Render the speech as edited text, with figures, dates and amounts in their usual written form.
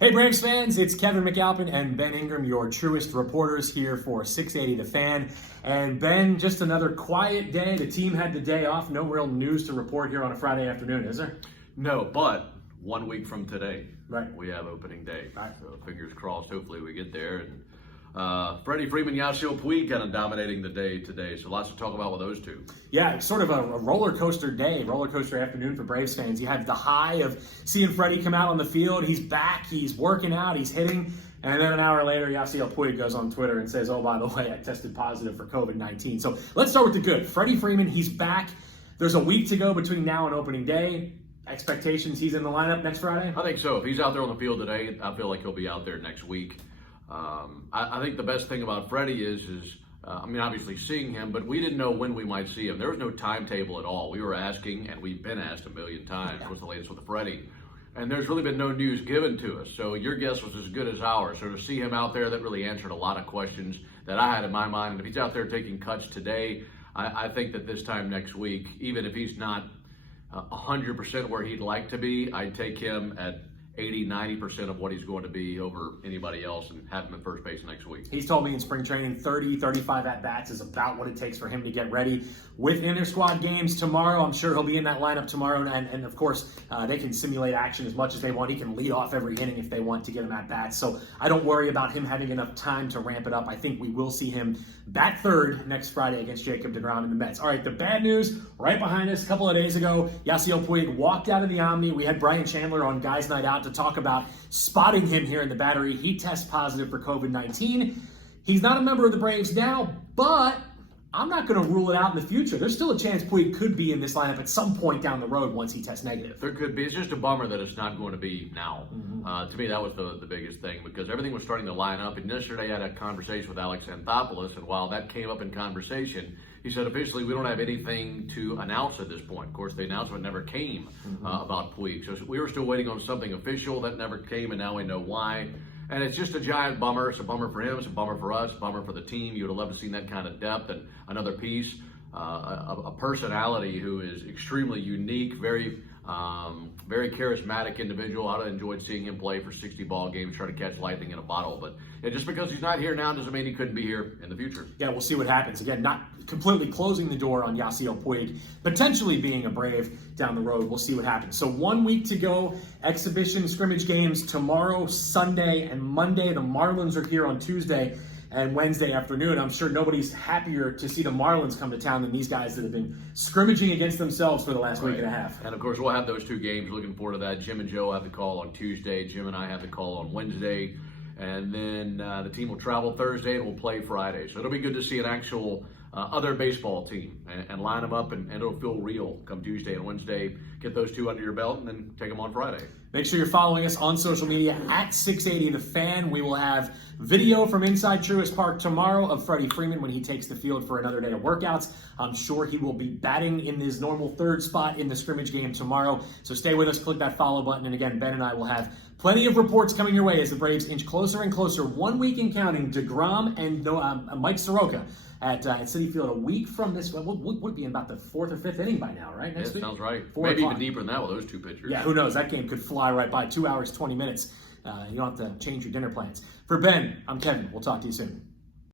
Hey Braves fans, it's Kevin McAlpin and Ben Ingram, your truest reporters here for 680 The Fan. And Ben, just another quiet day. The team had the day off. No real news to report here on a Friday afternoon, is there? No, but 1 week from today, Right. we have opening day. Right. So fingers crossed, hopefully we get there. And Freddie Freeman, Yasiel Puig kind of dominating the day today. So lots to talk about with those two. Yeah, it's sort of a roller coaster day, roller coaster afternoon for Braves fans. You had the high of seeing Freddie come out on the field. He's back, he's working out, he's hitting. And then an hour later, Yasiel Puig goes on Twitter and says, oh, by the way, I tested positive for COVID-19. So let's start with the good. Freddie Freeman, he's back. There's a week to go between now and opening day. Expectations, he's in the lineup next Friday? I think so. If he's out there on the field today, I feel like he'll be out there next week. I think the best thing about Freddie is obviously seeing him, but we didn't know when we might see him. There was no timetable at all. We were asking, and we've been asked a million times, what's the latest with Freddie? And there's really been no news given to us. So your guess was as good as ours. So to see him out there, that really answered a lot of questions that I had in my mind. And if he's out there taking cuts today, I think that this time next week, even if he's not 100% where he'd like to be, I'd take him at 80-90% of what he's going to be over anybody else and have him at first base next week. He's told me in spring training 30-35 at-bats is about what it takes for him to get ready. With inter-squad games tomorrow, I'm sure he'll be in that lineup tomorrow. And of course, they can simulate action as much as they want. He can lead off every inning if they want to get him at-bats. So I don't worry about him having enough time to ramp it up. I think we will see him bat third next Friday against Jacob deGrom and the Mets. All right, the bad news right behind us. A couple of days ago, Yasiel Puig walked out of the Omni. We had Brian Chandler on Guys Night Out to talk about spotting him here in the Battery. He tests positive for COVID-19. He's not a member of the Braves now, but I'm not going to rule it out in the future. There's still a chance Puig could be in this lineup at some point down the road once he tests negative. There could be. It's just a bummer that it's not going to be now. To me, that was the biggest thing because everything was starting to line up. And yesterday I had a conversation with Alex Anthopoulos, and while that came up in conversation, he said, officially, we don't have anything to announce at this point. Of course, the announcement never came about Puig. So we were still waiting on something official that never came, and now we know why. And it's just a giant bummer. It's a bummer for him. It's a bummer for us. A bummer for the team. You would have loved to see that kind of depth and another piece. A personality who is extremely unique, very charismatic individual. I'd have enjoyed seeing him play for 60 ball games, try to catch lightning in a bottle. But just because he's not here now doesn't mean he couldn't be here in the future. Yeah, we'll see what happens. Again, not completely closing the door on Yasiel Puig, potentially being a Brave down the road. We'll see what happens. So 1 week to go. Exhibition scrimmage games tomorrow, Sunday, and Monday. The Marlins are here on Tuesday and Wednesday afternoon. I'm sure nobody's happier to see the Marlins come to town than these guys that have been scrimmaging against themselves for the last week and a half. And of course, we'll have those two games. Looking forward to that. Jim and Joe have the call on Tuesday. Jim and I have the call on Wednesday. And then the team will travel Thursday and we'll play Friday. So it'll be good to see an actual other baseball team and line them up, and it'll feel real come Tuesday and Wednesday. Get those two under your belt and then take them on Friday. Make sure you're following us on social media at 680 The Fan. We will have video from inside Truist Park tomorrow of Freddie Freeman when he takes the field for another day of workouts. I'm sure he will be batting in his normal third spot in the scrimmage game tomorrow. So stay with us, click that follow button, and again, Ben and I will have plenty of reports coming your way as the Braves inch closer and closer, 1 week and counting, deGrom and Mike Soroka at Citi Field a week from this. Would be in about the fourth or fifth inning by now, right? Next week? Sounds right. 4 Maybe o'clock. even deeper than that with those two pitchers. Yeah, who knows? That game could fly right by. 2 hours, 20 minutes. You don't have to change your dinner plans. For Ben, I'm Kevin. We'll talk to you soon.